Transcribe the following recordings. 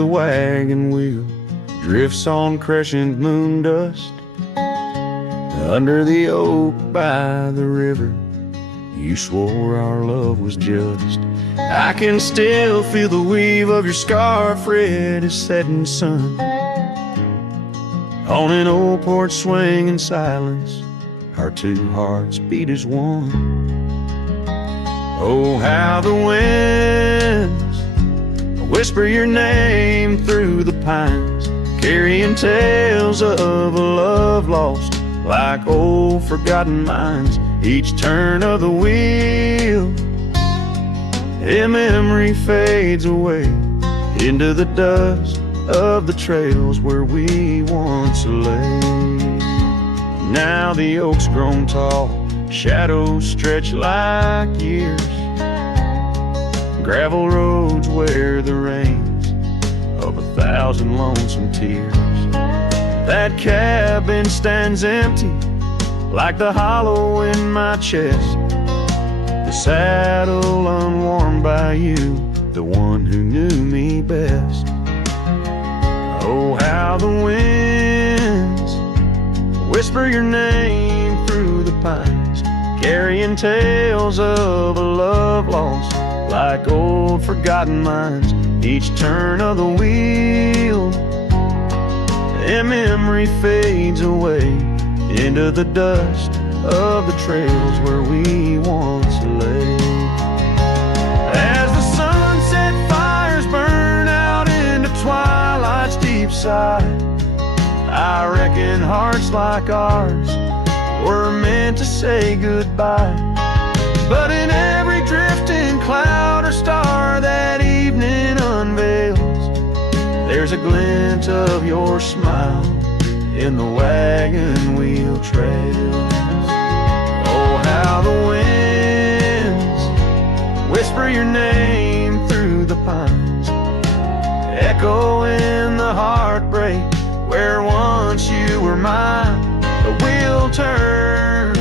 the wagon wheel drifts on crescent moon dust. Under the oak by the river, you swore our love was just. I can still feel the weave of your scarf, red as setting sun. On an old porch swing in silence, our two hearts beat as one. Oh, how the winds whisper your name through the pines, carrying tales of a love lost like old forgotten mines. Each turn of the wheel, a memory fades away into the dust of the trails where we once lay. Now the oak's grown tall, shadows stretch like years, gravel roads wear the rains of 1,000 lonesome tears. That cabin stands empty like the hollow in my chest, the saddle unworn by you, the one who knew me best. Oh, how the winds whisper your name through the pines, carrying tales of a love lost like old forgotten mines. Each turn of the wheel, a memory fades away into the dust of the trails where we once lay. As the sunset fires burn out into twilight's deep side, I reckon hearts like ours were meant to say goodbye. But in every drifting cloud or star that evening unveils, there's a glint of your smile in the wagon wheel trails. Oh, how the winds whisper your name through the pines, echo in the heartbreak where once you were mine. The wheel turns,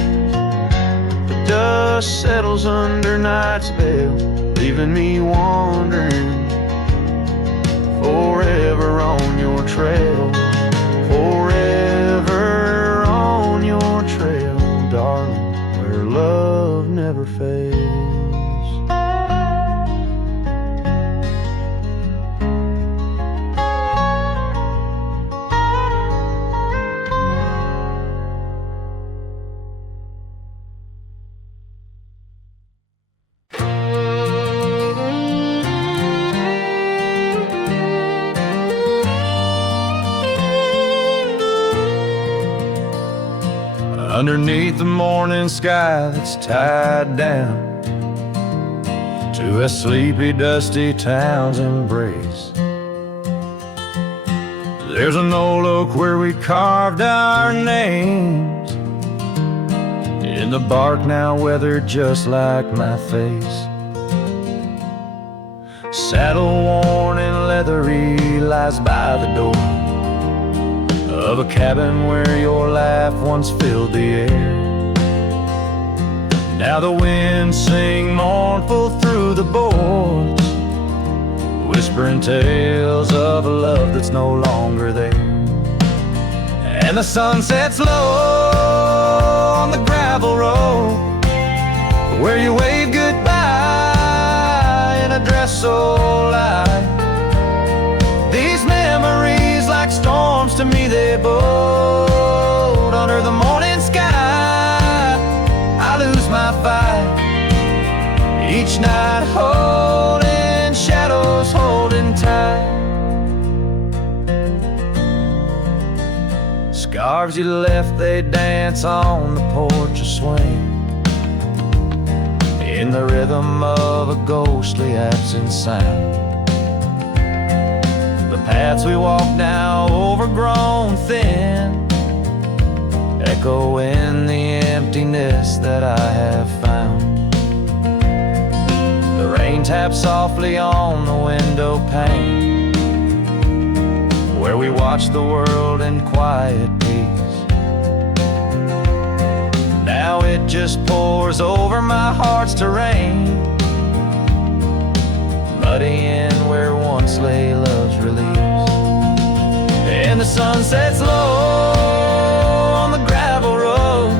the dust settles under night's veil, leaving me wandering forever on your trail, forever on your trail, darling, where love never fails. Underneath the morning sky that's tied down to a sleepy, dusty town's embrace, there's an old oak where we carved our names in the bark, now weathered just like my face. Saddle worn and leathery lies by the door of a cabin where your laugh once filled the air. Now the winds sing mournful through the boards, whispering tales of a love that's no longer there. And the sun sets low on the gravel road where you wave goodbye in a dress so light. These memories like storms to me, they bold under the morning sky. I lose my fight each night, holding shadows, holding tight. Scarves you left, they dance on the porch or swing in the rhythm of a ghostly absent sound. Paths we walk now overgrown thin, echo in the emptiness that I have found. The rain taps softly on the window pane where we watch the world in quiet peace. Now it just pours over my heart's terrain, muddy in where once lay love's release. sun sets low on the gravel road,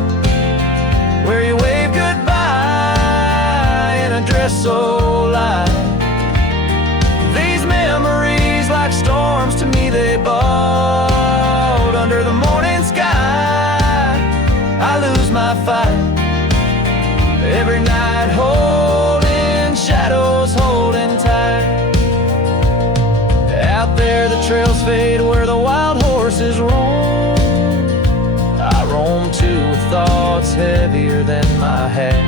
where you wave goodbye in a dress so light. These memories, like storms to me, they bought under the morning sky. I lose my fight every night, holding shadows, holding tight. Out there the trails fade where the wild horses roam. I roam too with thoughts heavier than my hat,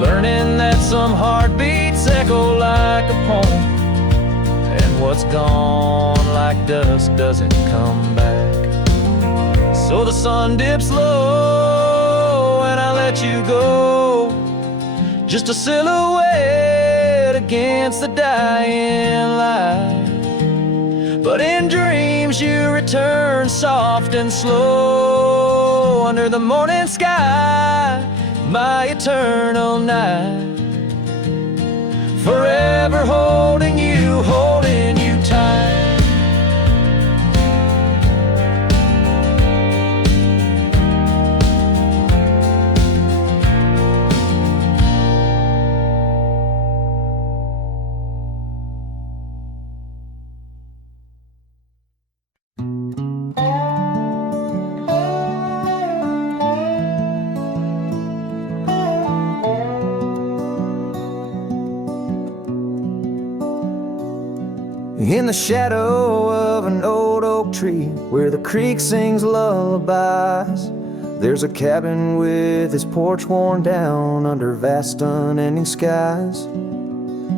learning that some heartbeats echo like a poem, and what's gone like dust doesn't come back. So the sun dips low and I let you go, just a silhouette against the dying light. But in dreams you return soft and slow under the morning sky, my eternal night. Forever holding you tight. In the shadow of an old oak tree, where the creek sings lullabies, there's a cabin with its porch worn down under vast unending skies.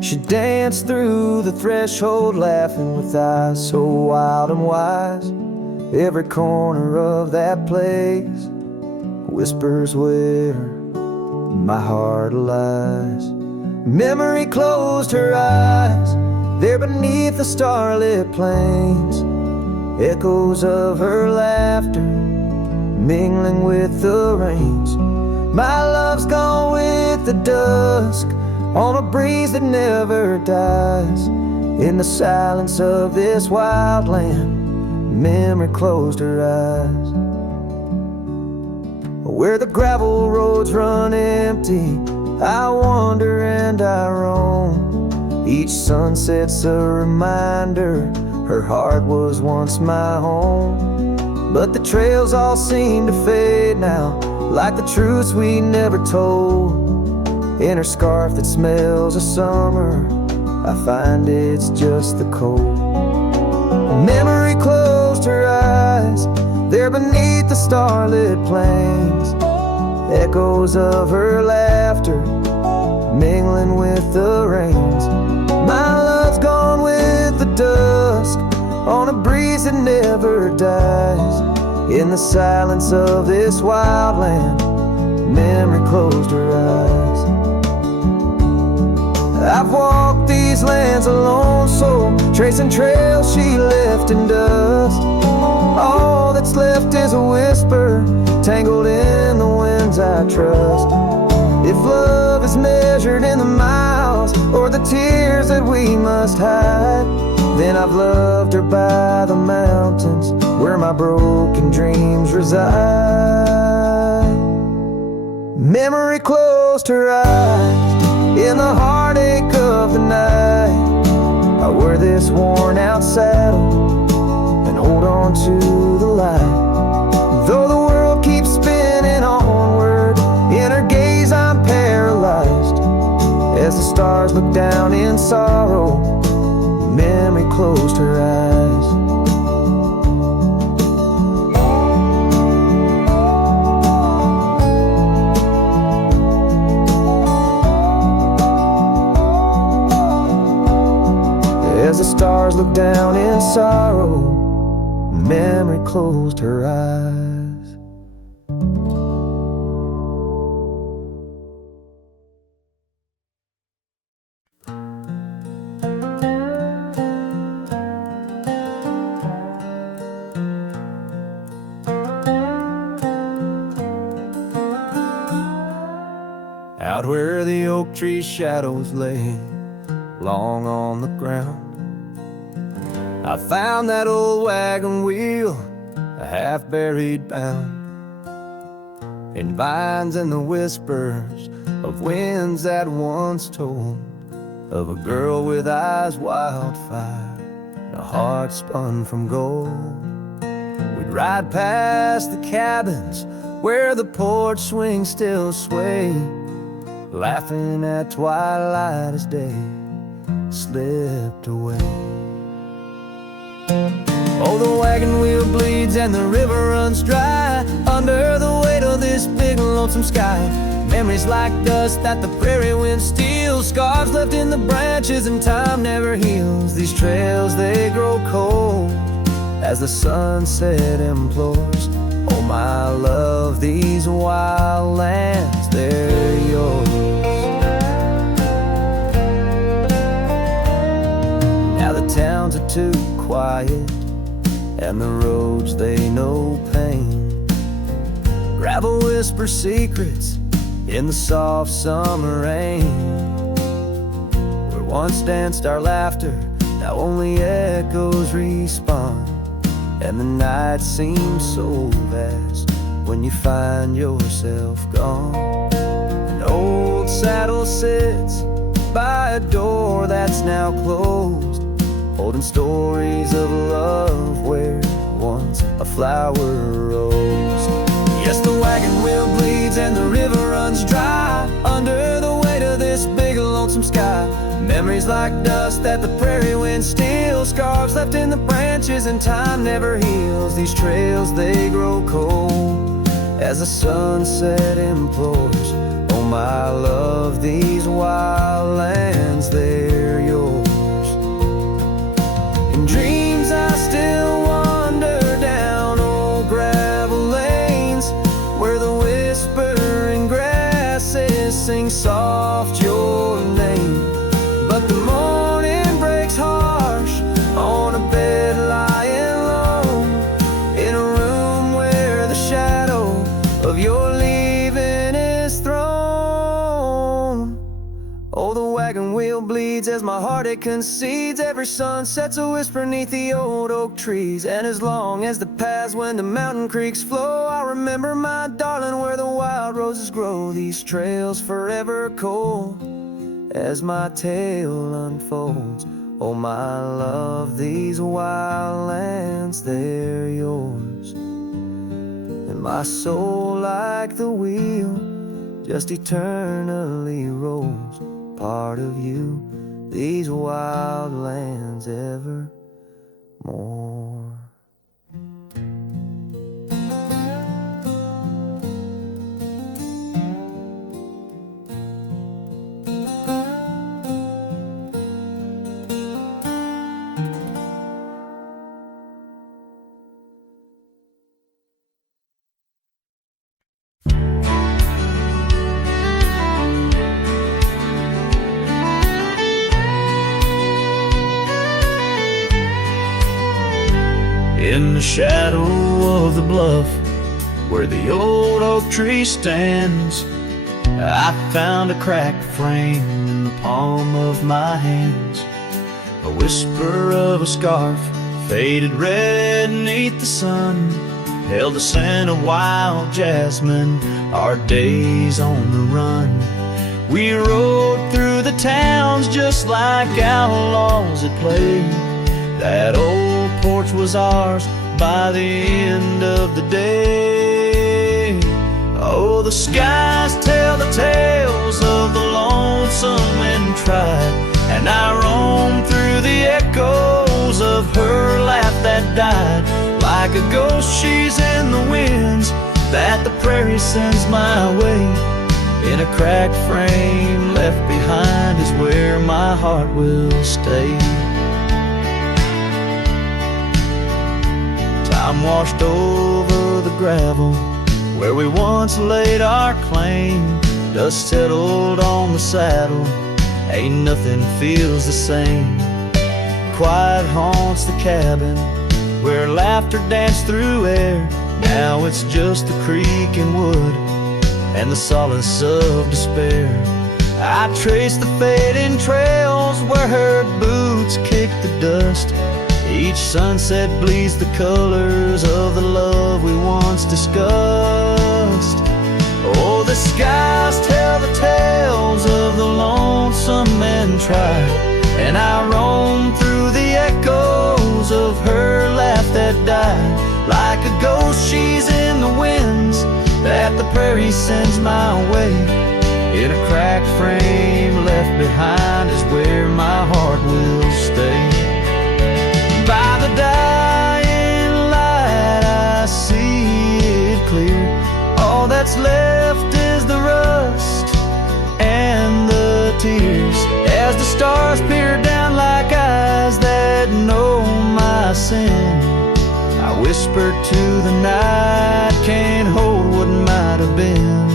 She danced through the threshold laughing with eyes so wild and wise. Every corner of that place whispers where my heart lies. Memory closed her eyes there beneath the starlit plains, echoes of her laughter mingling with the rains. My love's gone with the dusk on a breeze that never dies. In the silence of this wild land, memory closed her eyes. Where the gravel roads run empty, I wander and I roam. Each sunset's a reminder her heart was once my home. But the trails all seem to fade now, like the truths we never told. In her scarf that smells of summer, I find it's just the cold. Memory closed her eyes there beneath the starlit plains, echoes of her laughter mingling with the rains. My love's gone with the dusk on a breeze that never dies. In the silence of this wild land, memory closed her eyes. I've walked these lands alone, so tracing trails she left in dust. All that's left is a whisper tangled in the winds I trust. If love is measured in the miles or the tears that we must hide, then I've loved her by the mountains where my broken dreams reside. Memory closed her eyes in the heartache of the night. I wear this worn out saddle and hold on to the light. Though the world keeps spinning onward, in her gaze I'm paralyzed. As the stars look down in sorrow, memory closed her eyes. As the stars look down in sorrow, memory closed her eyes. Out where the oak tree shadows lay long on the ground, I found that old wagon wheel, a half buried bound in vines and the whispers of winds that once told of a girl with eyes wildfire and a heart spun from gold. We'd ride past the cabins where the porch swings still sway, laughing at twilight as day slipped away. Oh, the wagon wheel bleeds and the river runs dry under the weight of this big lonesome sky. Memories like dust that the prairie wind steals, scars left in the branches and time never heals. These trails, they grow cold as the sunset implores. Oh, my love, these wild lands, they're yours. Now the towns are too quiet and the roads, they know pain. Gravel whispers secrets in the soft summer rain. Where once danced our laughter, now only echoes respond. And the night seems so vast when you find yourself gone. An old saddle sits by a door that's now closed, holding stories of love where once a flower rose. Yes, the wagon wheel bleeds and the river runs dry under the weight of this big lonesome sky. Memories like dust that the prairie wind steals, scars left in the branches and time never heals. These trails, they grow cold as the sunset implores. Oh, my love, these wild lands, they're yours. In dreams I still wander down old gravel lanes where the whispering grasses sing soft your name. But the morning breaks harsh on a bed lying low in a room where the shadow of your leaving is thrown. Oh, the wagon wheel bleeds as my heart it concedes. Every sunset's a whisper neath the old oak trees. And as long as the paths when the mountain creeks flow, I'll remember my darling where the wild roses grow. These trails forever cold as my tale unfolds. Oh, my love, these wild lands, they're yours. And my soul like the wheel just eternally rolls, part of you, these wild lands evermore. In the shadow of the bluff where the old oak tree stands, I found a cracked frame in the palm of my hands. A whisper of a scarf, faded red beneath the sun, held the scent of wild jasmine, our days on the run. We rode through the towns just like outlaws at play. That old porch was ours by the end of the day. Oh, the skies tell the tales of the lonesome and tried, and I roam through the echoes of her laugh that died. Like a ghost she's in the winds that the prairie sends my way. In a cracked frame left behind is where my heart will stay. Time washed over the gravel where we once laid our claim. Dust settled on the saddle, ain't nothing feels the same. Quiet haunts the cabin where laughter danced through air. Now it's just the creek and wood and the solace of despair. I trace the fading trails where her boots kick the dust Each sunset bleeds the colors of the love we once discussed. Oh, the skies tell the tales of the lonesome and tried, and I roam through the echoes of her laugh that died. Like a ghost, she's in the winds that the prairie sends my way. In a cracked frame left behind is where my heart will stay. By the dying light I see it clear. All that's left is the rust and the tears, as the stars peer down like eyes that know my sin. I whisper to the night, can't hold what might have been.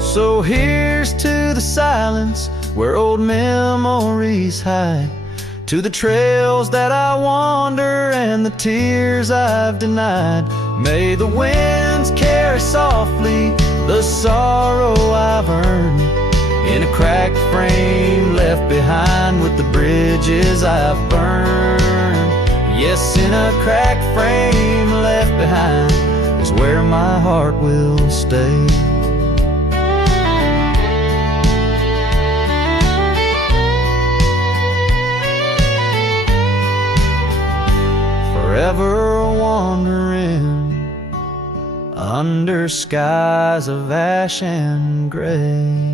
So here's to the silence where old memories hide, to the trails that I wander and the tears I've denied. May the winds carry softly the sorrow I've earned, in a cracked frame left behind with the bridges I've burned. Yes, in a cracked frame left behind is where my heart will stay. Forever wandering under skies of ash and gray.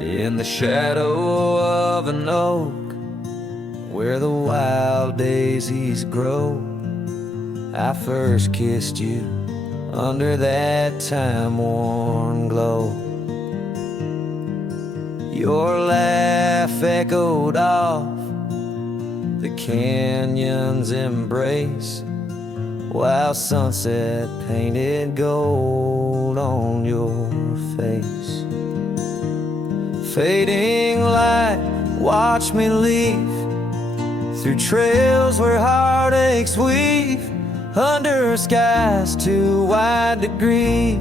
In the shadow of an oak, where the wild daisies grow, I first kissed you under that time-worn glow. Your laugh echoed off the canyon's embrace, while sunset painted gold on your face. Fading light, watch me leave through trails where heartaches weave, under skies too wide to grieve.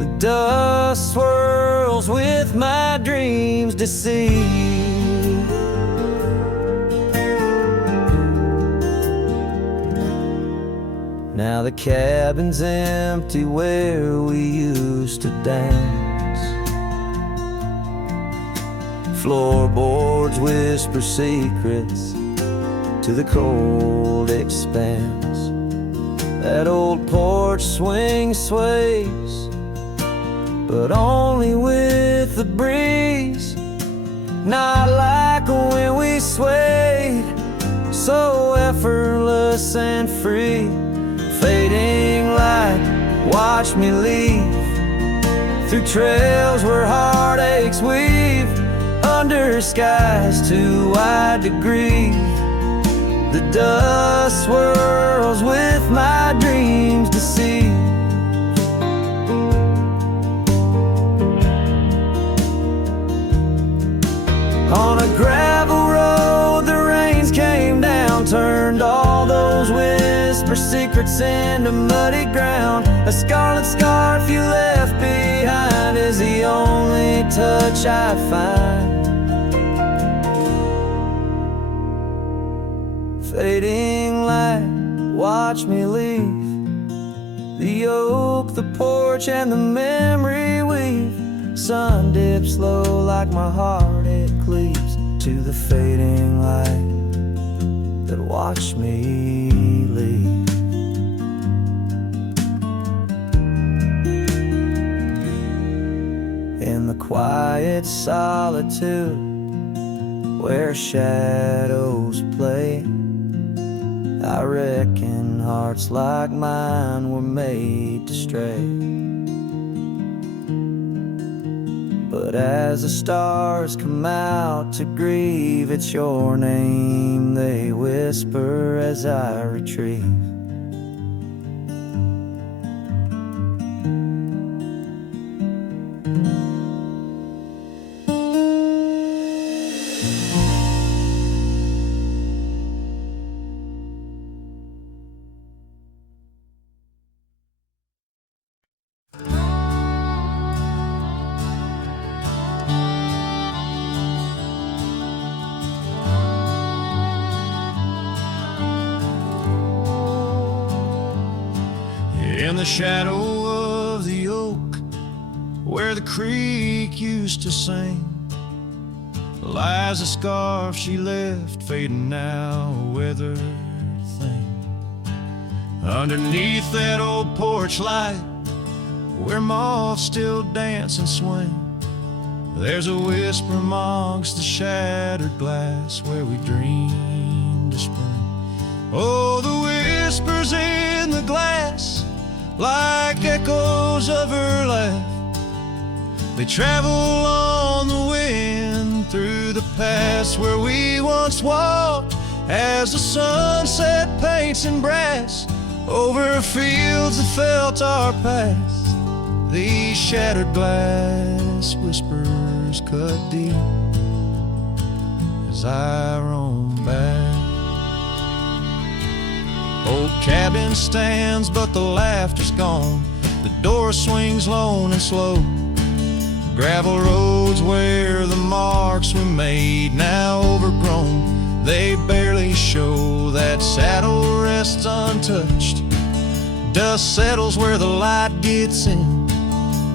The dust swirls with my dreams deceive. Now the cabin's empty where we used to dance. Floorboards whisper secrets to the cold expanse. That old porch swing sways, but only with the breeze. Not like when we swayed, so effortless and free. Fading light, watch me leave through trails where heartaches weave, under skies too wide to grieve. The dust swirls with my dreams deceive. On a gravel road the rains came down, turned all those whisper secrets into muddy ground. A scarlet scarf you left behind is the only touch I find. Fading light, watch me leave the oak, the porch, and the memory weave. Sun dips low like my heart, it cleaves to the fading light that watched me leave. In the quiet solitude where shadows play, I reckon hearts like mine were made to stray. But as the stars come out to grieve, it's your name they whisper as I retrieve. In the shadow of the oak, where the creek used to sing, lies a scarf she left, fading now, a weathered thing. Underneath that old porch light, where moths still dance and swing, there's a whisper amongst the shattered glass where we dreamed of spring. Oh, the whispers in the glass, like echoes of her laugh, they travel on the wind through the past where we once walked, as the sunset paints in brass over fields that felt our past. These shattered glass whispers cut deep as I roam back. Old cabin stands, but the laughter's gone. The door swings lone and slow. Gravel roads where the marks we made, now overgrown, they barely show. That saddle rests untouched. Dust settles where the light gets in.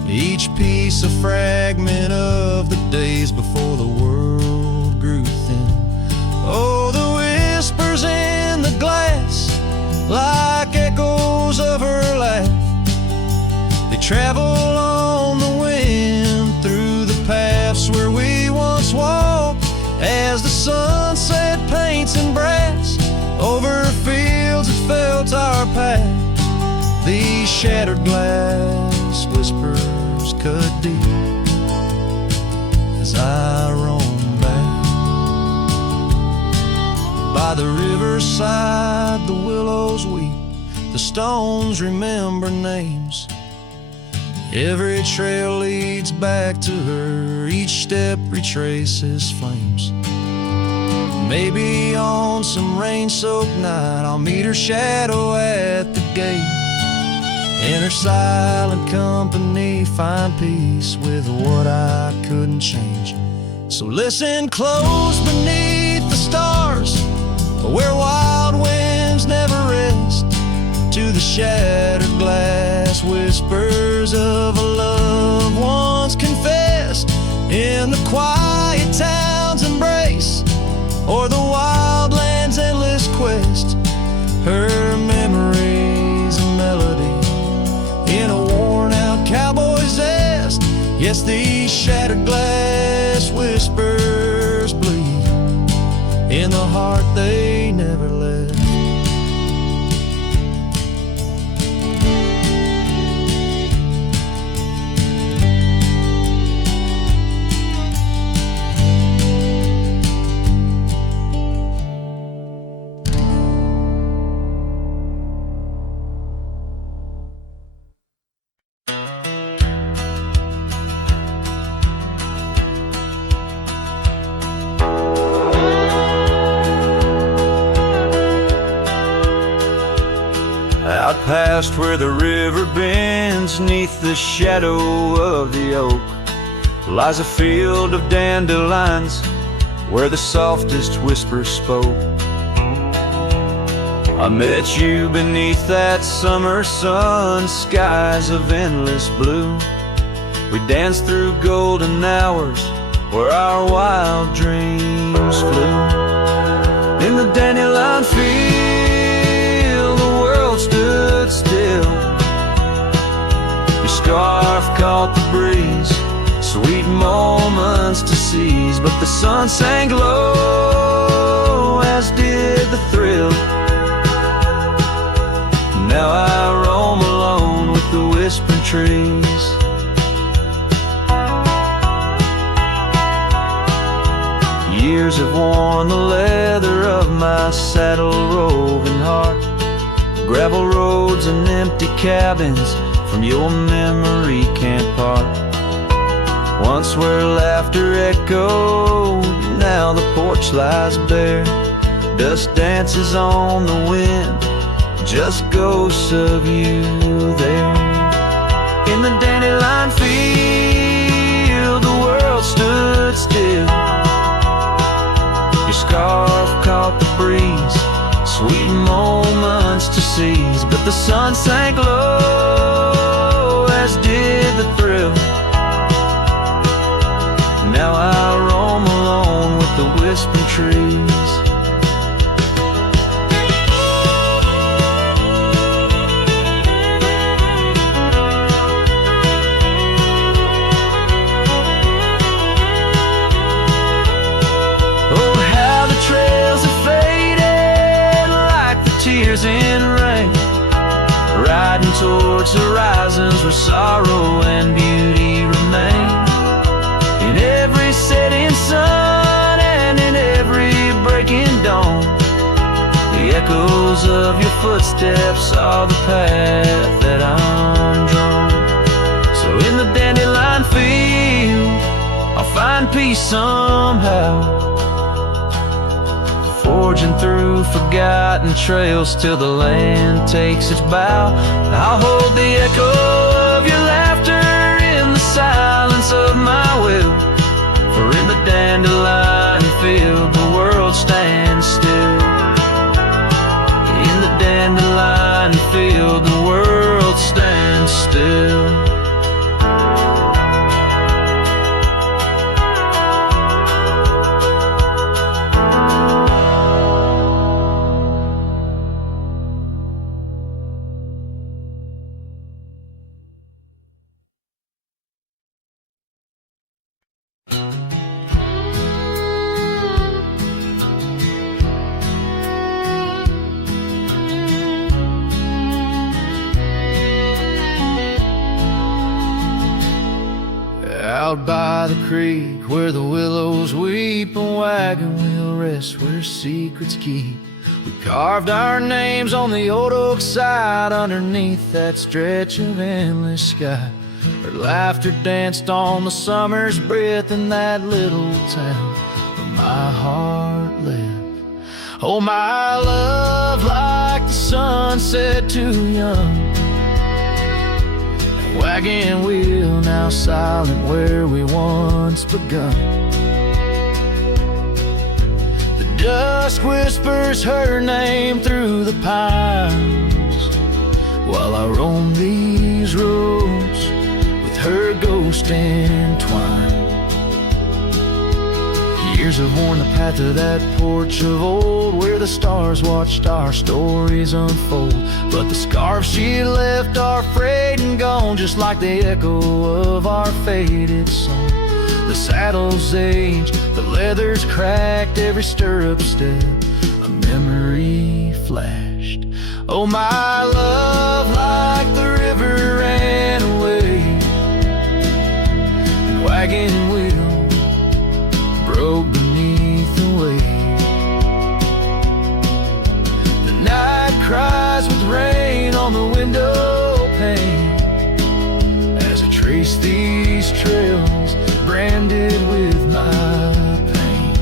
Each piece a fragment of the days before the world grew thin. Oh, the whispers in the glass, like echoes of her laugh, they travel on the wind through the paths where we once walked, as the sunset paints in brass over fields that felt our path. These shattered glass whispers cut deep as I roam back. By the riverside the willows weep, the stones remember names. Every trail leads back to her, each step retraces flames. Maybe on some rain-soaked night I'll meet her shadow at the gate. In her silent company find peace with what I couldn't change. So listen close beneath the stars, where wild winds never rest, to the shattered glass whispers of a love once confessed. In the quiet town's embrace, or the wild land's endless quest, her memory's a melody in a worn-out cowboy's zest. Yes, these shattered glass whispers bleed in the heart they never left. Out past where the river bends, neath the shadow of the oak, lies a field of dandelions where the softest whisper spoke. I met you beneath that summer sun, skies of endless blue. We danced through golden hours where our wild dreams flew. In the dandelion field, the world stood still. Your scarf caught the breeze, sweet moments to seize. But the sun sank low, as did the thrill. Now I roam alone with the whispering trees. Years have worn the leather of my saddle roving heart. Gravel roads and empty cabins from your memory can't part. Once where laughter echoed, now the porch lies bare. Dust dances on the wind, just ghosts of you there. In the dandelion field, the world stood still. Your scarf caught the breeze, sweet moments to seize. But the sun sank low, as did the thrill. Now I roam alone with the whispering trees. In rain, riding towards horizons where sorrow and beauty remain. In every setting sun and in every breaking dawn, the echoes of your footsteps are the path that I'm drawn. So in the dandelion field, I'll find peace somehow, forging through forgotten trails till the land takes its bow. I'll hold the echo of your laughter in the silence of my will, for in the dandelion field the world stands still. In the dandelion field the world stands still. Out by the creek where the willows weep, a wagon wheel rests where secrets keep. We carved our names on the old oak side underneath that stretch of endless sky. Her laughter danced on the summer's breath in that little town where my heart lived. Oh, my love, like the sunset too young, wagon wheel now silent where we once begun. The dusk whispers her name through the pines, while I roam these roads with her ghost entwined. Years have worn the path to that porch of old, where the stars watched our stories unfold. But the scarves she left are frayed and gone, just like the echo of our faded song. The saddle's aged, the leather's cracked, every stirrup step a memory flashed. Oh, my love, like the river ran away, and wagon wheel broke beneath the weight. The night cries with rain on the window pane as I trace these trails branded with my pain.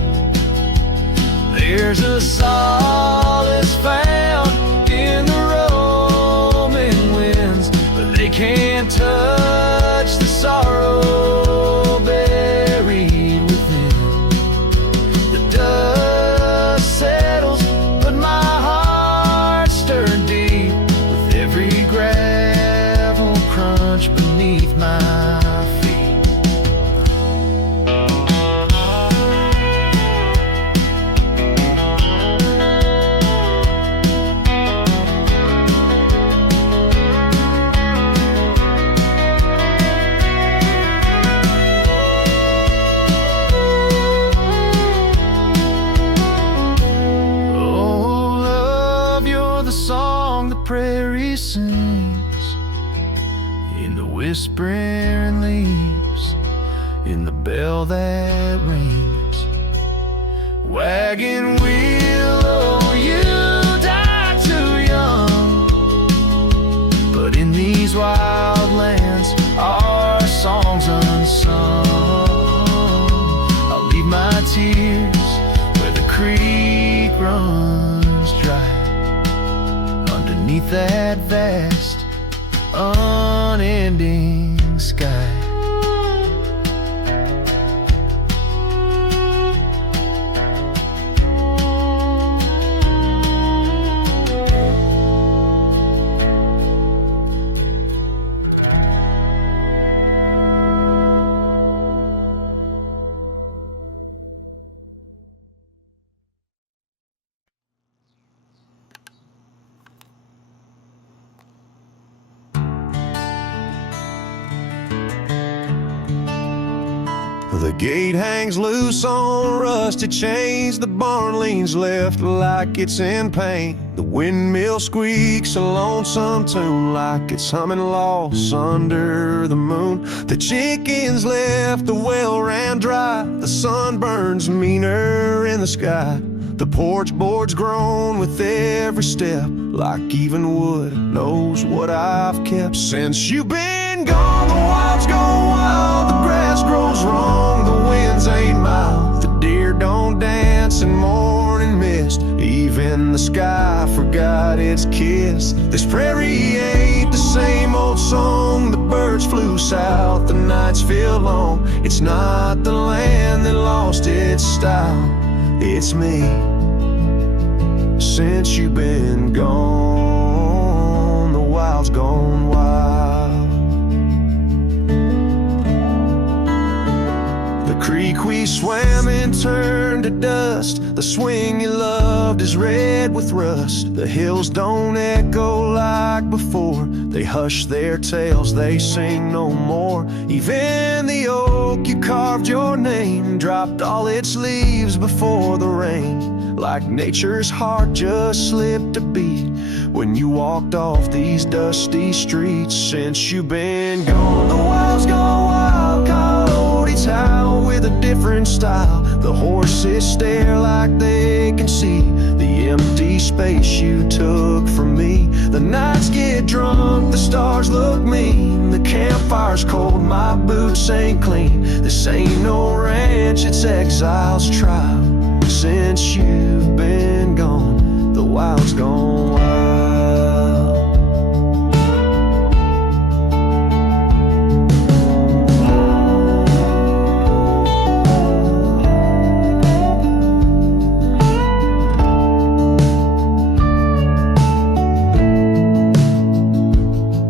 There's a solace found in the roaming winds, but they can't touch the sorrow buried within. The dust settles, but my heart stirred deep with every gravel crunch beneath my feet. Prairie sings in the whispering leaves, in the bell that rings. Wagon wheel, oh, you died too young, but in these wild lands our songs unsung. tears where the creek runs dry underneath that vast, unending sky. The gate hangs loose on rusty chains. The barn leans left like it's in pain. The windmill squeaks a lonesome tune like it's humming lost under the moon. The chickens left, the well ran dry. The sun burns meaner in the sky. The porch boards groan with every step, like even wood knows what I've kept. Since you've been gone, the wild's gone wild. The grass grows wrong, the winds ain't mild. The deer don't dance in morning mist. Even the sky forgot its kiss. This prairie ain't the same old song. The birds flew south, the nights feel long. It's not the land that lost its style, it's me. Since you've been gone, the wild's gone wild. The creek we swam in turned to dust. The swing you loved is red with rust. The hills don't echo like before. They hush their tales, they sing no more. Even the oak you carved your name dropped all its leaves before the rain. Like nature's heart just slipped a beat when you walked off these dusty streets. Since you've been gone, the wild's gone wild. Coyotes howl with a different style. The horses stare like they can see the empty space you took from me. The nights get drunk, the stars look mean. The campfire's cold, my boots ain't clean. This ain't no ranch, it's exile's trial. Since you've been gone, the wild's gone wild.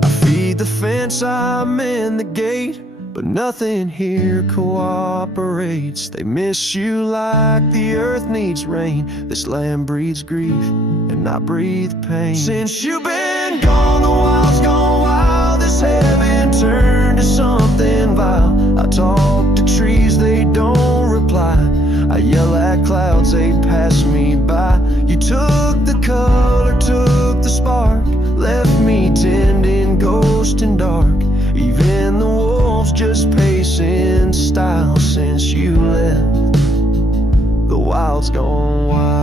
I feed the fence, I'm in the gate, but nothing here cooperates. They miss you like the earth needs rain. This land breeds grief and I breathe pain. Since you've been gone, the wild's gone wild. This heaven turned to something vile. I talk to trees, they don't reply. I yell at clouds, they pass me by. You took the color, took the spark, left me tending ghost and dark. Even the wolves just pace in style. Since you left, the wild's gone wild.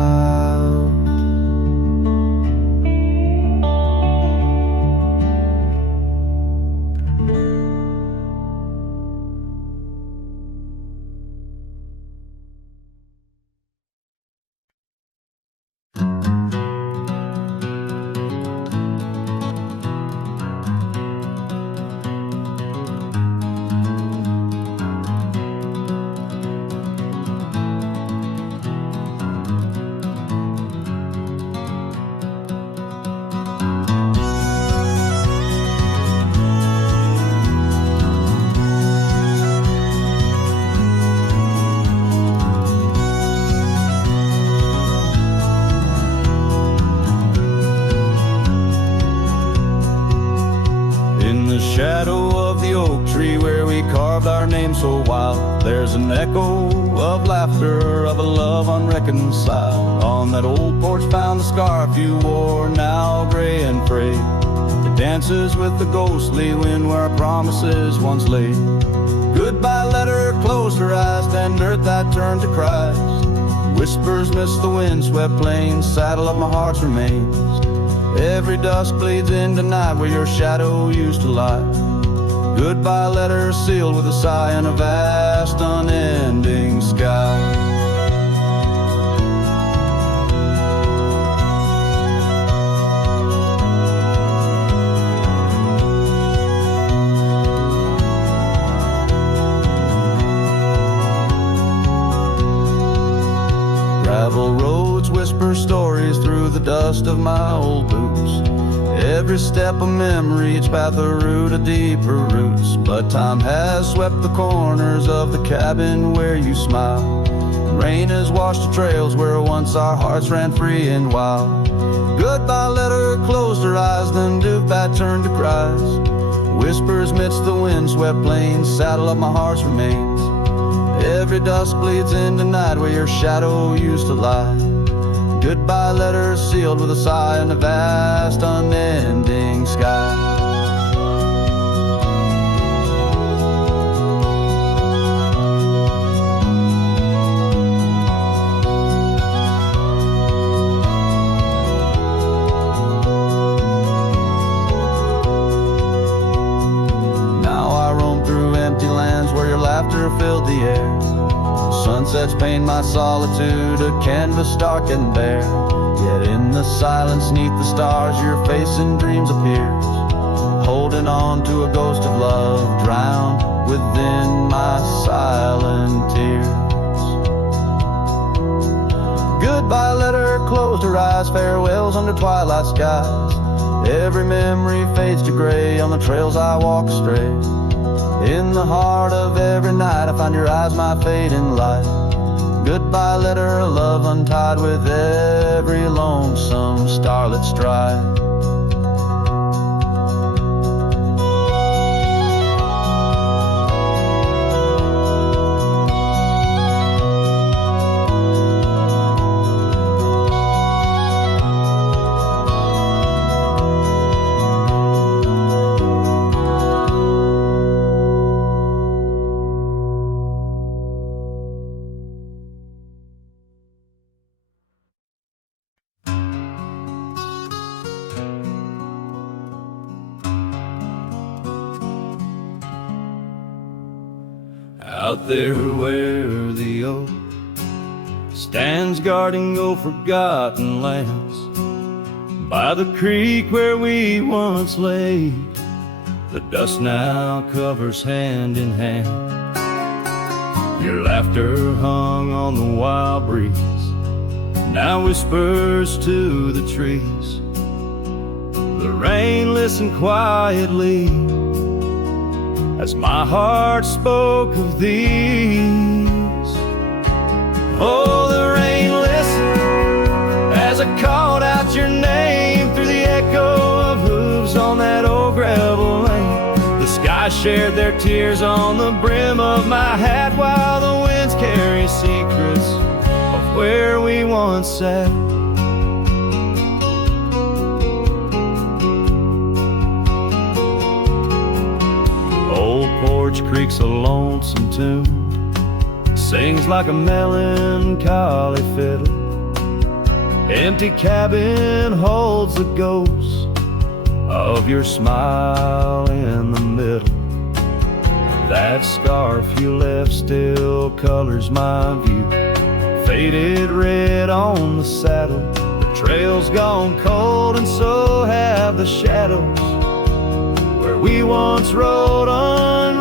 So wild, there's an echo of laughter, of a love unreconciled. On that old porch found the scarf you wore, now gray and frayed. It dances with the ghostly wind where our promises once lay. Goodbye letter closed her eyes, then earth that turned to Christ. Whispers miss the wind-swept plains, saddle of my heart's remains. Every dusk bleeds into night where your shadow used to lie. Goodbye letter sealed with a sigh in a vast unending sky. dust of my old boots. Every step a memory, each path a root of deeper roots. But time has swept the corners of the cabin where you smile. Rain has washed the trails where once our hearts ran free and wild. Goodbye let her closed her eyes, then Doobat turned to cries. Whispers midst the wind-swept plains, saddle of my heart's remains. Every dusk bleeds into night where your shadow used to lie. Goodbye letter sealed with a sigh in the vast unending sky. Now I roam through empty lands where your laughter filled the air. Sunsets paint my solitude, a canvas dark and bare. Yet in the silence neath the stars your face in dreams appears, holding on to a ghost of love drowned within my silent tears. Goodbye letter closed her eyes, farewells under twilight skies. Every memory fades to gray on the trails I walk astray. In the heart of every night I find your eyes, my fading light. Goodbye letter, love untied with every lonesome starlit stride. Out there where the oak stands guarding old forgotten lands, by the creek where we once lay, the dust now covers hand in hand. Your laughter hung on the wild breeze, now whispers to the trees. The rain listened quietly as my heart spoke of these. Oh, the rain listened as I called out your name through the echo of hooves on that old gravel lane. The sky shared their tears on the brim of my hat, while the winds carry secrets of where we once sat. Old Porch Creek's a lonesome tune, sings like a melancholy fiddle. Empty cabin holds the ghost of your smile in the middle. That scarf you left still colors my view, faded red on the saddle. The trail's gone cold and so have the shadows where we once rode unraveled.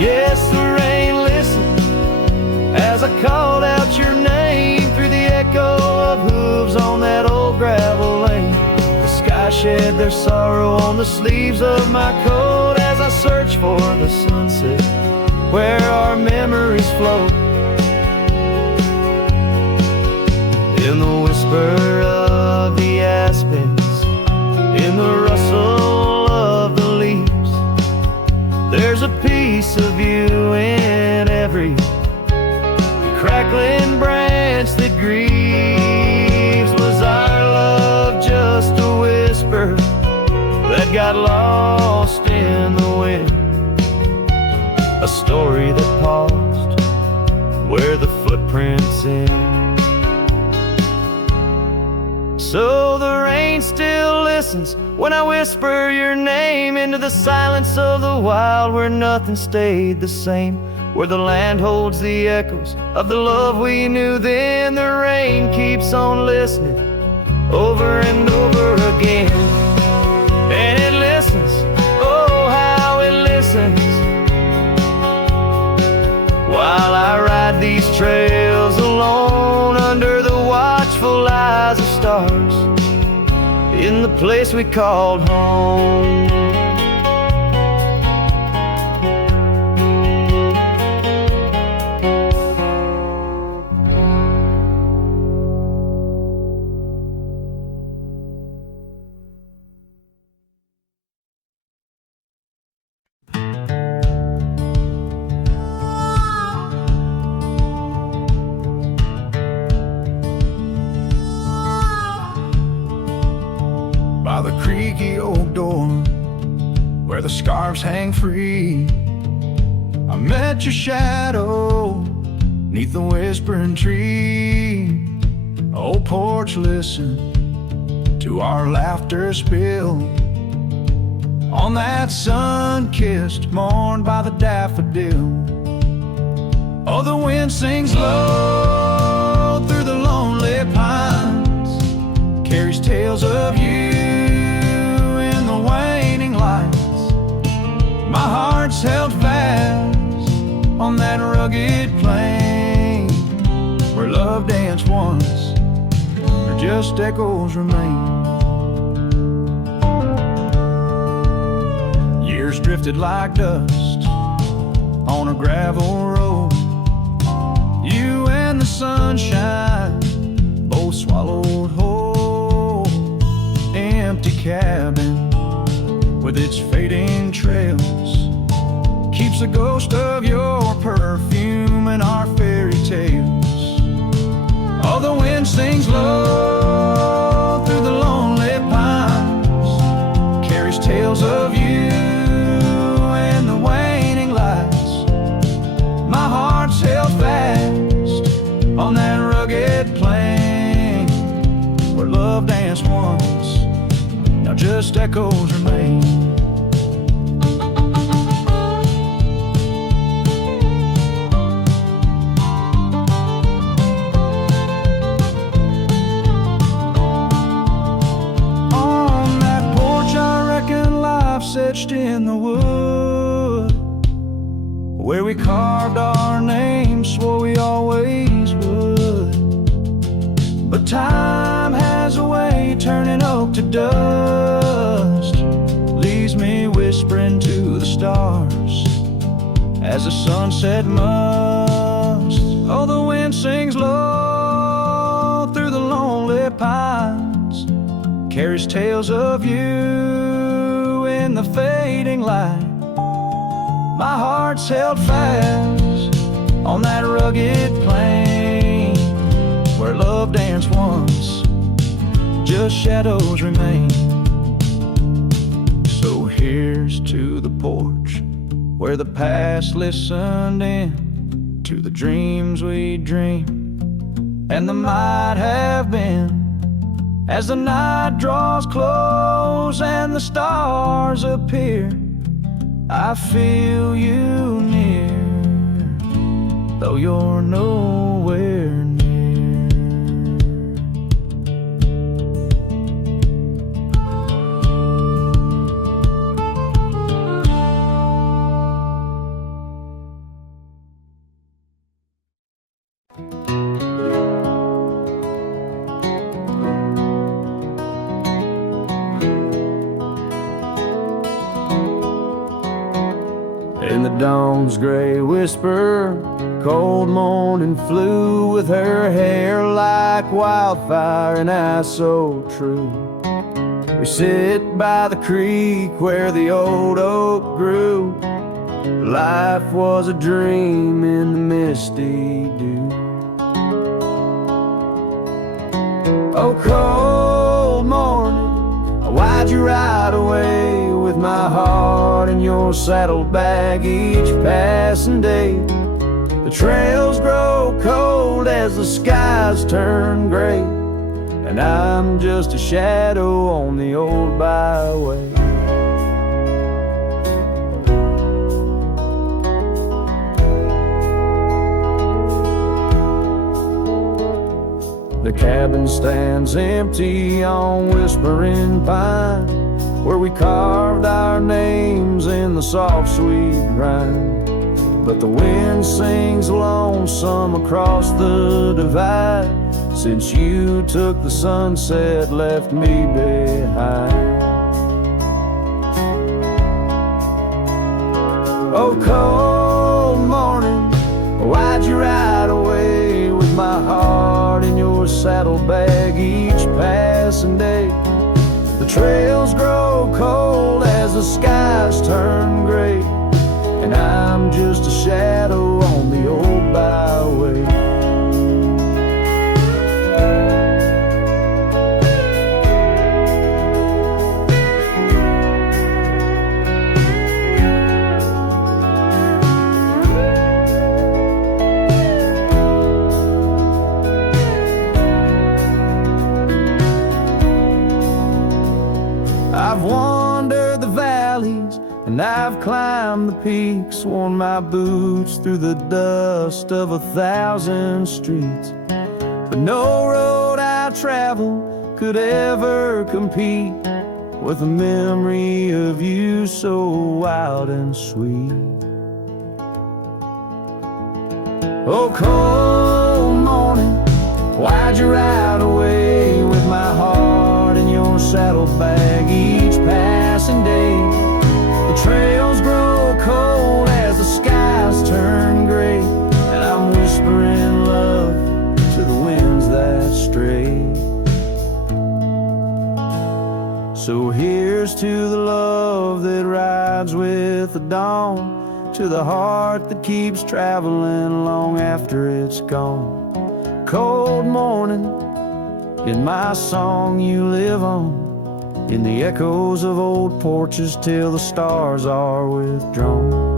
Yes, the rain listened as I called out your name through the echo of hooves on that old gravel lane. The sky shed their sorrow on the sleeves of my coat as I search for the sunset where our memories float. In the whisper of the aspens, in the rustle of the leaves, there's a piece of you in every crackling branch that grieves. Was our love just a whisper that got lost in the wind? A story that paused where the footprints end. So the rain still listens when I whisper your name into the silence of the wild, where nothing stayed the same, where the land holds the echoes of the love we knew then. The rain keeps on listening over and over again, and it listens, oh how it listens, while I ride these trails alone under the watchful stars in the place we called home. By the creaky old door where the scarves hang free, I met your shadow neath the whispering tree. Old porch, listen to our laughter spill on that sun-kissed morn by the daffodil. Oh, the wind sings low through the lonely pines, carries tales of you in the waning lights. My heart's held fast on that rugged plain where love danced once, or just echoes remain. Years drifted like dust on a gravel road. You and the sunshine both swallowed whole. Empty cabin with its fading trails keeps the ghost of your perfume in our fairy tales. Oh, the wind sings low through the lonely pines, carries tales of you in the waning lights. My heart's held fast on that rugged plain where love danced once, now just echoes remain. Etched in the wood where we carved our names, swore we always would. But time has a way turning oak to dust, leaves me whispering to the stars as the sunset must. Oh, the wind sings low through the lonely pines, carries tales of you in the fading light. My heart's held fast on that rugged plain where love danced once, just shadows remain. So here's to the porch where the past listened in to the dreams we dreamed and the might have been. As the night draws close and the stars appear, I feel you near, though you're nowhere near. In the dawn's gray whisper, cold morning flew with her hair like wildfire and eyes so true. We sit by the creek where the old oak grew. Life was a dream in the misty dew. Oh, cold morning, why'd you ride away with my heart in your saddlebag each passing day? The trails grow cold as the skies turn gray, and I'm just a shadow on the old byway. The cabin stands empty on Whispering Pine, where we carved our names in the soft sweet rime. but the wind sings lonesome across the divide. Since you took the sunset, left me behind. Oh, cold morning, why'd you ride away with my heart in your saddlebag each passing day? The trails grow cold as the skies turn gray, and I'm just a shadow on the old byway. I've wandered the valleys and I've climbed the peaks, worn my boots through the dust of 1,000 streets, but no road I travel could ever compete with the memory of you so wild and sweet. Oh, cold morning, why'd you ride away with my heart in your saddlebag each passing day? The trails grow cold as the skies turn gray, and I'm whispering love to the winds that stray. So here's to the love that rides with the dawn, to the heart that keeps traveling long after it's gone. Cold morning, in my song you live on, in the echoes of old porches till the stars are withdrawn.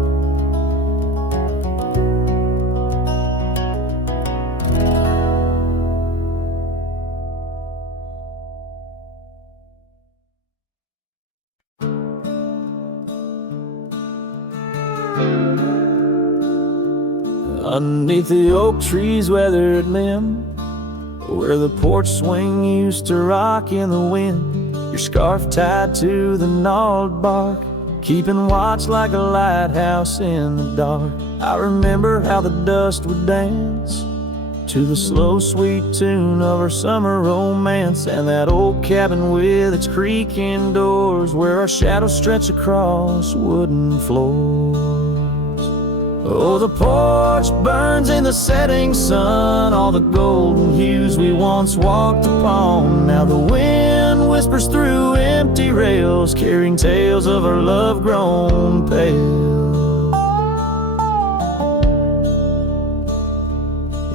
Underneath the oak tree's weathered limb, where the porch swing used to rock in the wind, your scarf tied to the gnarled bark, keeping watch like a lighthouse in the dark. I remember how the dust would dance to the slow sweet tune of our summer romance, and that old cabin with its creaking doors, where our shadows stretch across wooden floors. Oh, the porch burns in the setting sun, all the golden hues we once walked upon. Now the wind whispers through empty rails, carrying tales of our love grown pale.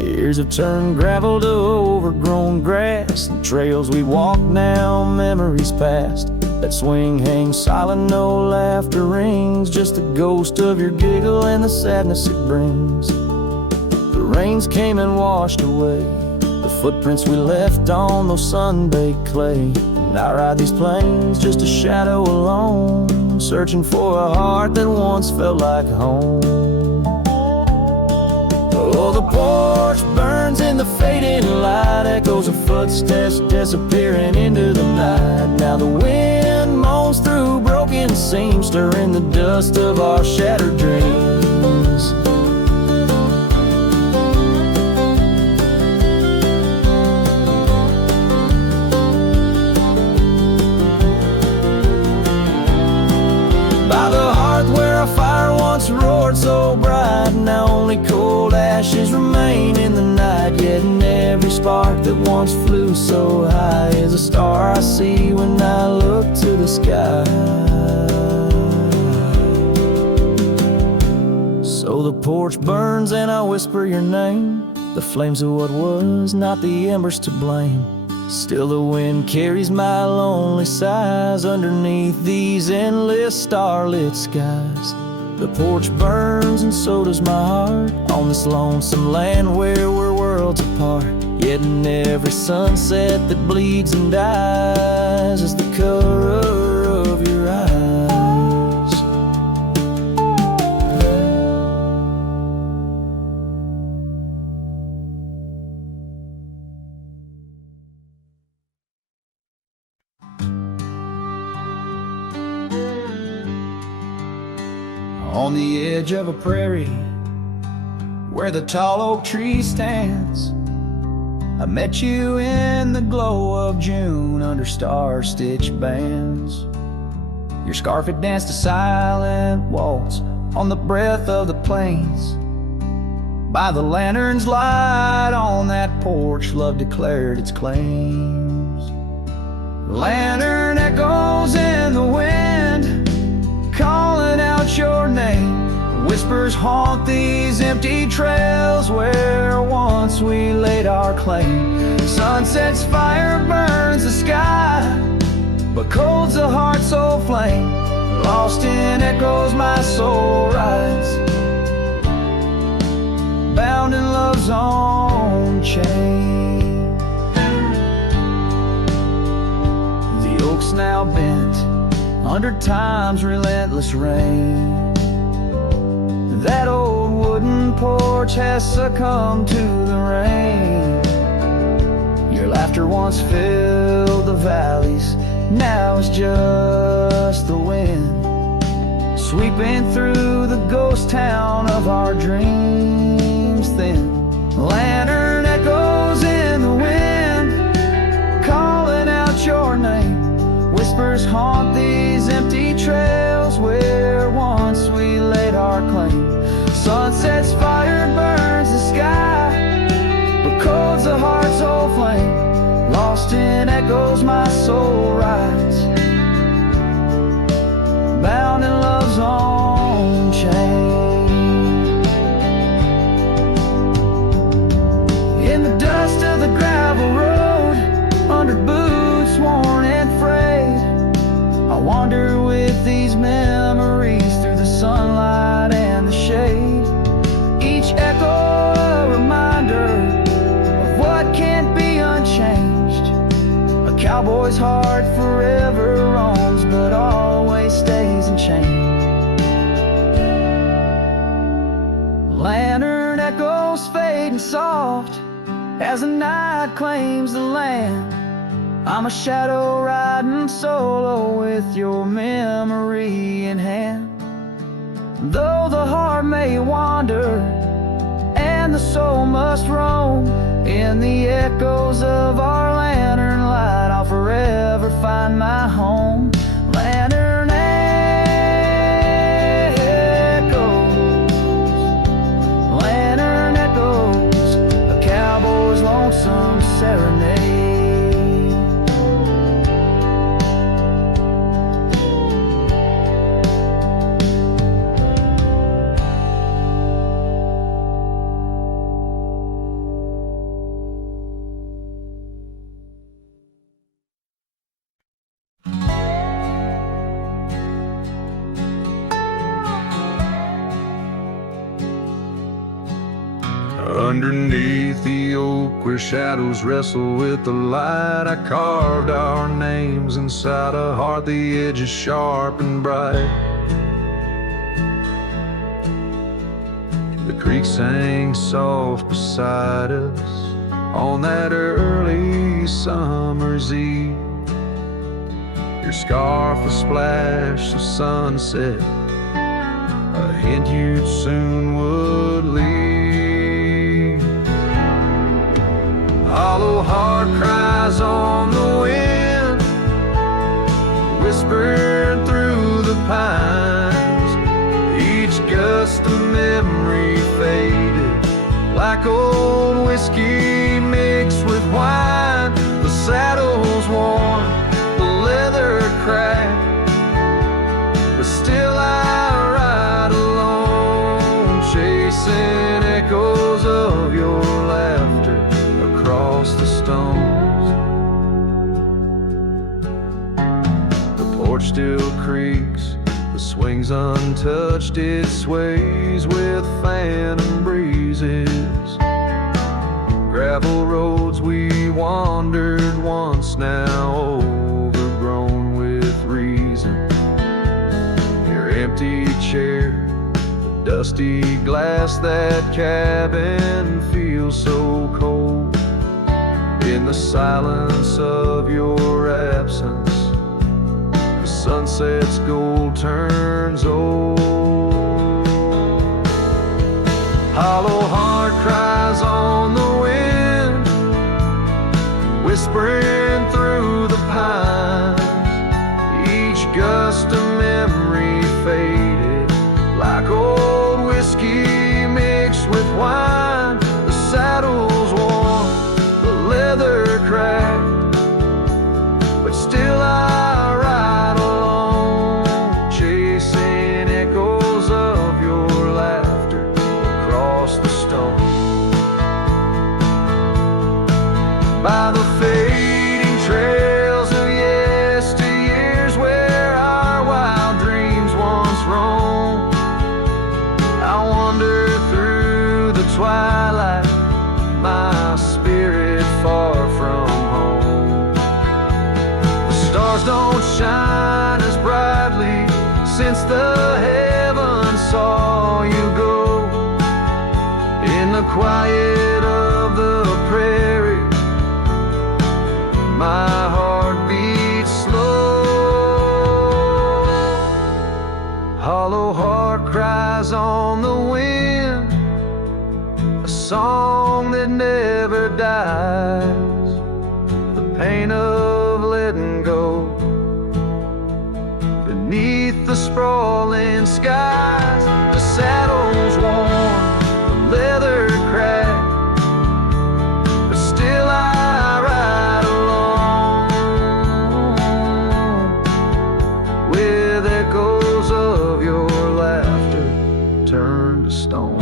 Years have turned gravel to overgrown grass, the trails we walk now, memories past. That swing hangs silent, no laughter rings, just the ghost of your giggle and the sadness it brings. The rains came and washed away the footprints we left on those sun-baked clay, and I ride these plains just a shadow alone, searching for a heart that once felt like home. Oh, the porch burns in the fading light, echoes of footsteps disappearing into the night. Now the wind moans through broken seams, stirring the dust of our shattered dreams. By the hearth where our fire once roared so bright, now only cold ashes remain in the night. Yet in every spark that once flew so high is a star I see when I look to the sky. So the porch burns and I whisper your name, the flames of what was, not the embers to blame. Still the wind carries my lonely sighs underneath these endless starlit skies. The porch burns and so does my heart, on this lonesome land where we're worlds apart. Yet in every sunset that bleeds and dies is the color of your eyes. On the edge of a prairie, where the tall oak tree stands. I met you in the glow of June under star-stitched bands. Your scarf had danced a silent waltz on the breath of the plains. By the lantern's light on that porch, love declared its claims. Lantern echoes in the wind, calling out your name. Whispers haunt these empty trails where once we laid our claim. Sunset's fire burns the sky, but cold's a heart so flame. Lost in echoes my soul rides, bound in love's own chain. The oak's now bent under time's relentless rain. That old wooden porch has succumbed to the rain. Your laughter once filled the valleys, now it's just the wind sweeping through the ghost town of our dreams thin. Lantern echoes in the wind, calling out your name. Whispers haunt these empty trails where once we laid our claim. Sunset's fire burns the sky, but cold's a heart's old flame. Lost in echoes my soul rides, bound in love's own chain. In the dust of the gravel road, under boots worn and frayed, I wander with these memories through the sunlight and the shade. Each echo a reminder of what can't be unchanged. A cowboy's heart forever roams, but always stays enchained. Lantern echoes fading soft as the night claims the land. I'm a shadow riding solo with your memory in hand. Though the heart may wander and the soul must roam, in the echoes of our lantern light I'll forever find my home. Lantern echoes, lantern echoes, a cowboy's lonesome serenade. Underneath the oak where shadows wrestle with the light, I carved our names inside a heart, the edges sharp and bright. The creek sang soft beside us on that early summer's eve. Your scarf a splash of sunset, a hint you soon would leave. Hollow heart cries on the wind, whispered through the pines. Each gust of memory faded like old whiskey mixed with wine. The saddle's worn, the leather cracked, but still I ride alone, chasing echoes of your laughter across the stones. The porch still creaks, the swing's untouched, it sways with phantom breezes. Gravel roads we wandered once, now overgrown with reason. Your empty chair, the dusty glass, that cabin feels so cold. In the silence of your absence, the sunset's gold turns old. Hollow whispering through the pines. Each gust of memory faded like old whiskey mixed with wine. The saddle's worn, the leather cracked, but still I ride alone, chasing echoes of your laughter across the stone. By the fading trails of yesteryears where our wild dreams once roamed, I wander through the twilight, my spirit far from home. The stars don't shine as brightly since the heavens saw you go. In the quiet of the prairie, my heart beats slow. Hollow heart cries on the wind, a song that never dies. The pain of letting go beneath the sprawling skies. The saddle's worn, the leather cracked, but still I ride along, with echoes of your laughter turned to stone.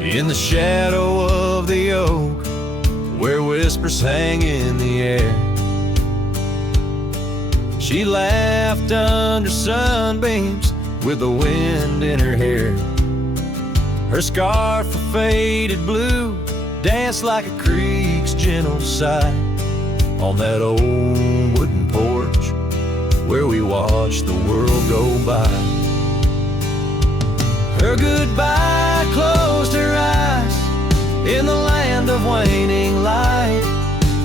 In the shadow of the oak, where whispers hang in the air, she laughed under sunbeams with the wind in her hair. Her scarf of faded blue danced like a creek's gentle sigh on that old wooden porch where we watched the world go by. Her goodbye closed her eyes in the land of waning light.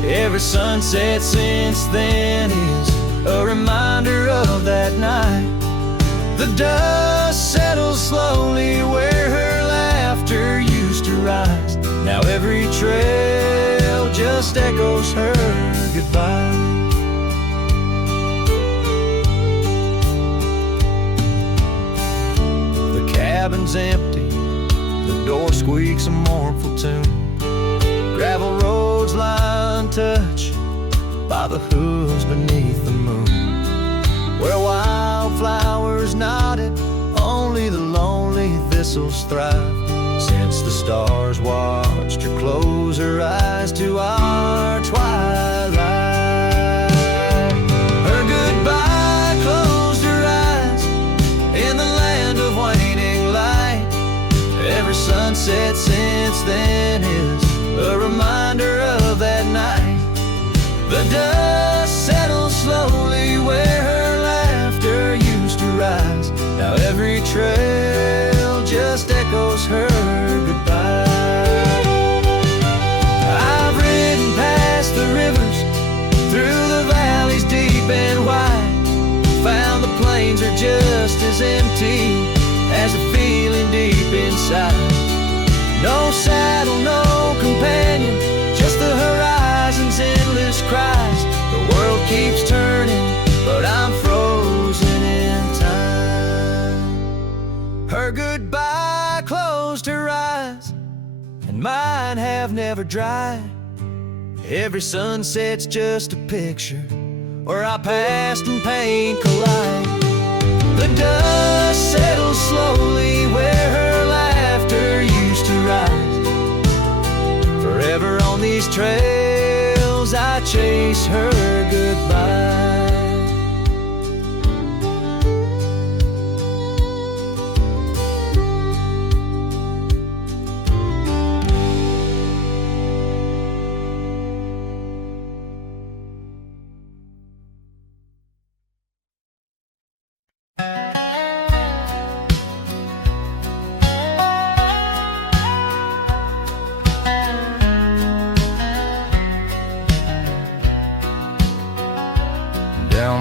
Every sunset since then is a reminder of that night. The dust settles slowly where her laughter used to rise. Now every trail just echoes her goodbye. Cabin's empty, the door squeaks a mournful tune. Gravel roads lie untouched by the hooves beneath the moon. Where wildflowers nodded, only the lonely thistles thrive. Since the stars watched her close her eyes to our twilight. Her goodbye closed her eyes in the land of waning light. Every sunset since then is a reminder of that night. The dust settles slowly where her laughter used to rise. Now every trail just echoes her goodbye. I've ridden past the rivers, through the valleys deep and wide, found the plains are just as empty as a feeling deep inside. No saddle, no companion, just the horizon's endless cries. The world keeps turning, but I'm frozen in time. Her goodbye closed her eyes, and mine have never dried. Every sunset's just a picture where our past and pain collide. The dust settles slowly where her laughter used to rise. Forever on these trails I chase her goodbye.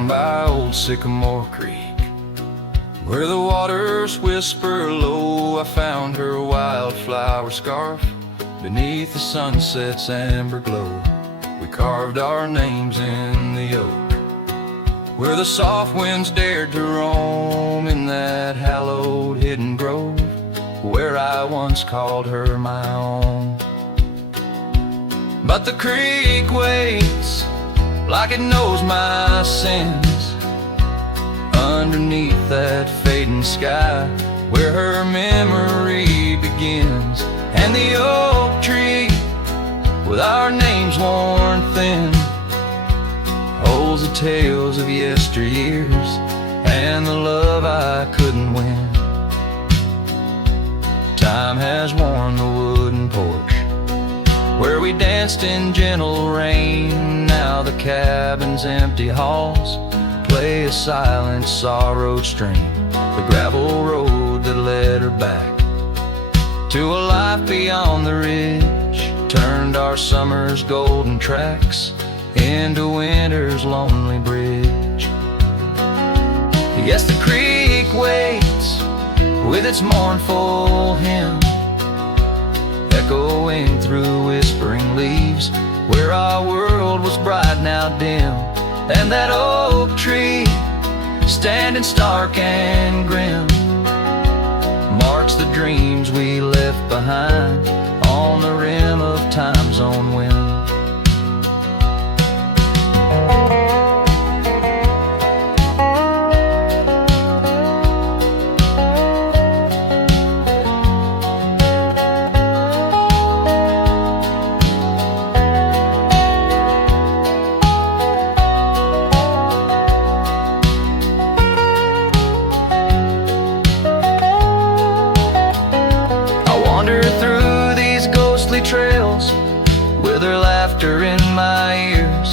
down by old Sycamore Creek, where the waters whisper low. I found her wildflower scarf beneath the sunset's amber glow. We carved our names in the oak, where the soft winds dared to roam, in that hallowed hidden grove, where I once called her my own. But the creek waits like it knows my sins, underneath that fading sky, where her memory begins. And the oak tree, with our names worn thin, holds the tales of yesteryears and the love I couldn't win. Time has worn the wooden porch, where we danced in gentle rain. Now the cabin's empty halls play a silent sorrowed strain. The gravel road that led her back to a life beyond the ridge turned our summer's golden tracks into winter's lonely bridge. Yes, the creek waits with its mournful hymn, echoing through whispering leaves, where our world was bright now dim. And that oak tree, standing stark and grim, marks the dreams we left behind on the rim of time's own wind. Trails with her laughter in my ears,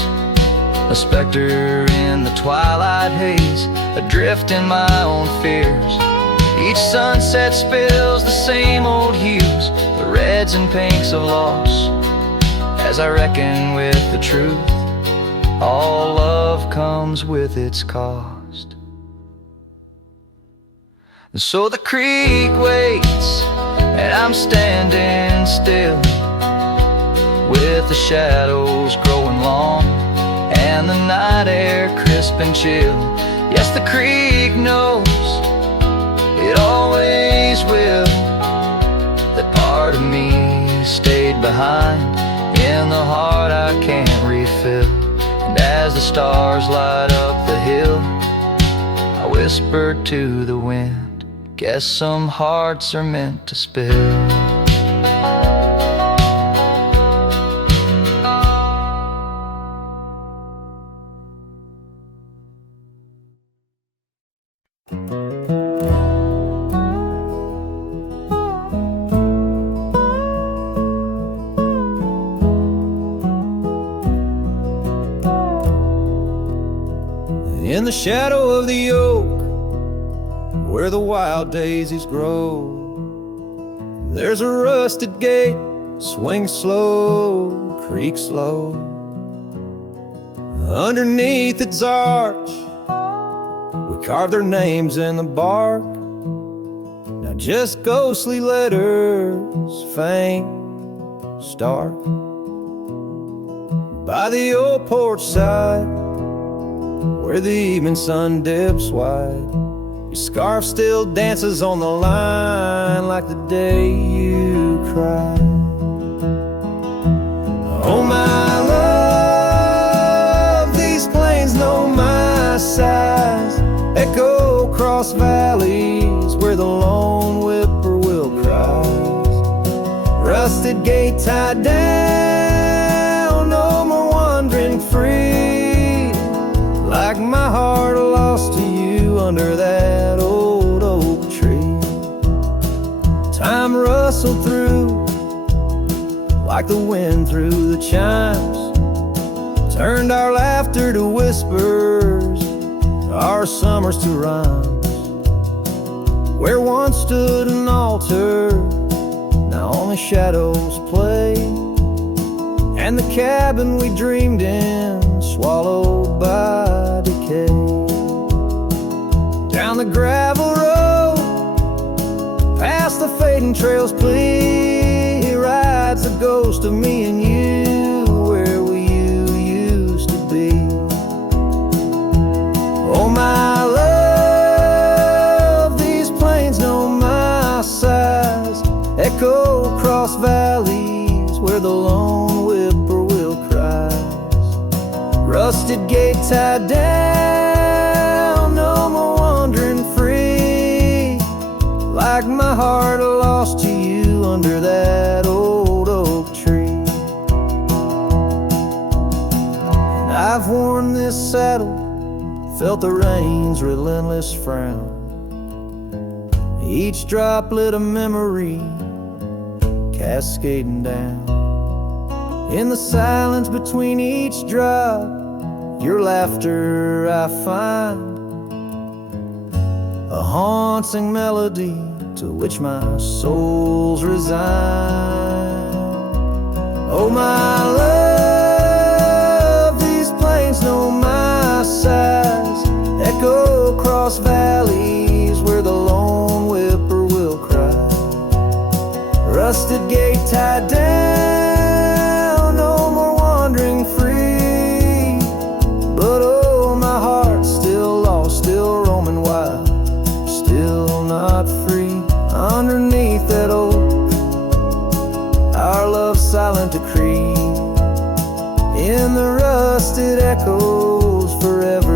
a specter in the twilight haze, adrift in my own fears. Each sunset spills the same old hues, the reds and pinks of loss, as I reckon with the truth, all love comes with its cost. And so the creek waits, and I'm standing still, with the shadows growing long and the night air crisp and chill. Yes, the creek knows, it always will, that part of me stayed behind in the heart I can't refill. And as the stars light up the hill, I whispered to the wind, guess some hearts are meant to spill. In the shadow of the oak, where the wild daisies grow, there's a rusted gate, swing slow, creak slow. Underneath its arch, we carved their names in the bark. Now just ghostly letters, faint, stark. By the old porch side, where the evening sun dips wide, your scarf still dances on the line like the day you cried. Oh my love, these plains know my sighs, echo across valleys where the lone whippoorwill cries. Rusted gate tied down, no more wandering free, like my heart lost to you under that old oak tree. Time rustled through like the wind through the chimes, turned our laughter to whispers, our summers to rhymes. Where once stood an altar, now only shadows play, and the cabin we dreamed in swallowed by decay. the gravel road, past the fading trails, please rides the ghost of me and you, where we used to be. Oh my love, these plains know my size, echo across valleys where the lone whippoorwill cries. Rusted gate tied down, no more wandering free, like my heart lost to you under that old oak tree. And I've worn this saddle, felt the rain's relentless frown, each droplet of memory cascading down. In the silence between each drop, your laughter I find, a haunting melody to which my soul's resigned. Oh my love, these plains know my size, echo across valleys where the lone whippoorwill cries. Rusted gate tied down, no more wandering free, but oh, my heart's still lost, still roaming wild, still not free. Underneath that oak, our love's silent decree, in the rusted echoes forever